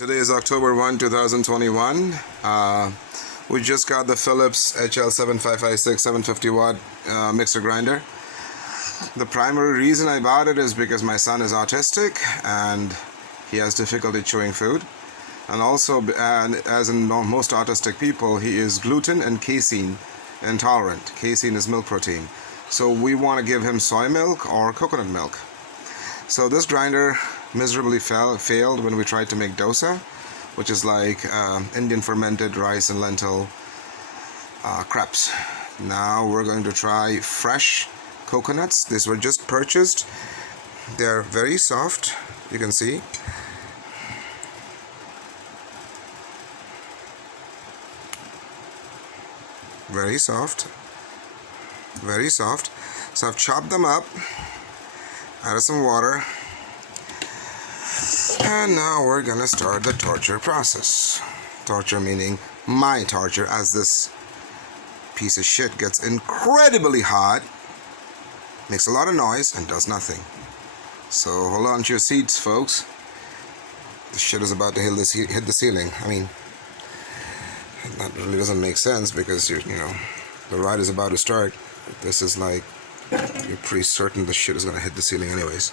Today is October 1, 2021. We just got the Phillips hl7556 750 watt mixer grinder. The primary reason I bought it is because my son is autistic and he has difficulty chewing food. And also, as in most autistic people, he is gluten and casein intolerant. Casein is milk protein. So we want to give him soy milk or coconut milk. So this grinder miserably failed when we tried to make dosa, which is like Indian fermented rice and lentil crepes. Now we're going to try fresh coconuts. These were just purchased. They're very soft, you can see. Very soft. Very soft. So I've chopped them up, added some water, and now we're gonna start the torture process. Torture meaning my torture, as this piece of shit gets incredibly hot, makes a lot of noise, and does nothing. So hold on to your seats, folks. This shit is about to hit the ceiling. I mean, that really doesn't make sense because you know the ride is about to start. This is like you're pretty certain the shit is gonna hit the ceiling anyways.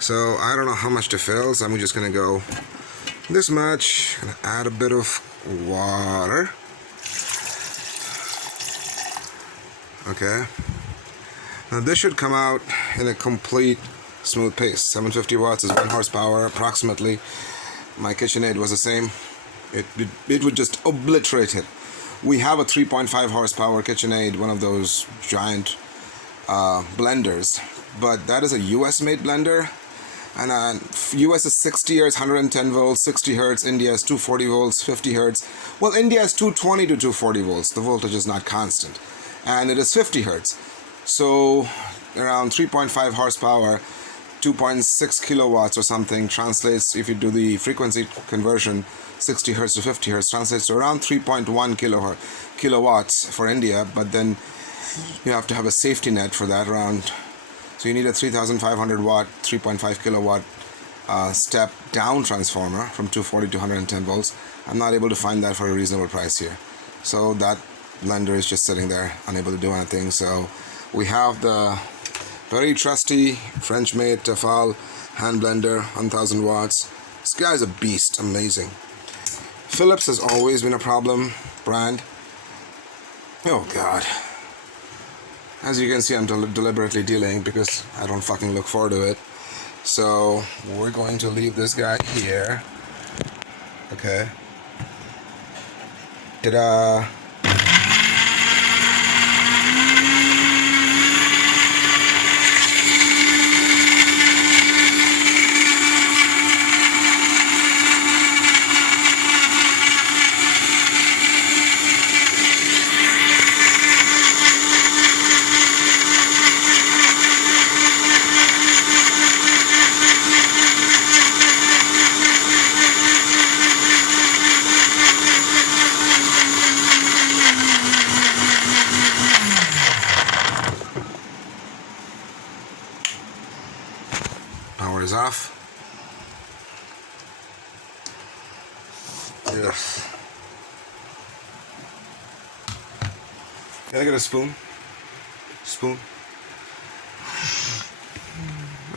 So I don't know how much to fill, so I'm just gonna go this much. Gonna add a bit of water. Okay. Now this should come out in a complete smooth paste. 750 watts is 1 horsepower approximately. My KitchenAid was the same. It would just obliterate it. We have a 3.5 horsepower KitchenAid, one of those giant blenders, but that is a US made blender, and US is 60 Hz, 110 volts, 60 Hz. India is 240 volts, 50 Hz. Well, India is 220 to 240 volts. The voltage is not constant, and it is 50 Hz. So around 3.5 horsepower, 2.6 kilowatts or something translates, if you do the frequency conversion, 60 Hz to 50 Hz translates to around 3.1 kilowatts for India, but then you have to have a safety net for that around. So you need a 3,500 watt, 3.5 kilowatt step down transformer from 240 to 110 volts. I'm not able to find that for a reasonable price here. So that blender is just sitting there, unable to do anything. So we have the very trusty French-made Tefal hand blender, 1000 watts. This guy's a beast, amazing. Philips has always been a problem brand. Oh God. As you can see, I'm deliberately delaying because I don't fucking look forward to it. So we're going to leave this guy here. Okay. Ta-da! Power is off. Yes. Can I get a spoon? Spoon.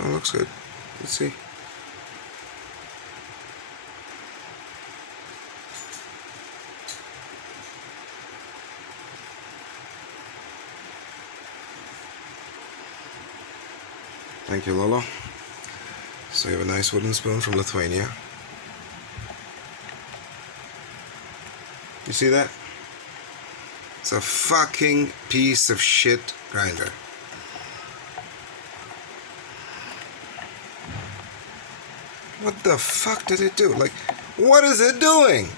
Oh, looks good. Let's see. Thank you, Lolo. So you have a nice wooden spoon from Lithuania. You see that? It's a fucking piece of shit grinder. What the fuck did it do? Like, what is it doing?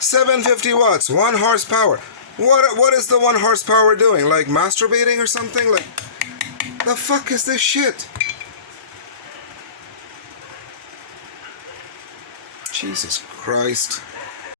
750 watts, 1 horsepower. What is the 1 horsepower doing? Like masturbating or something? Like, the fuck is this shit? Jesus Christ.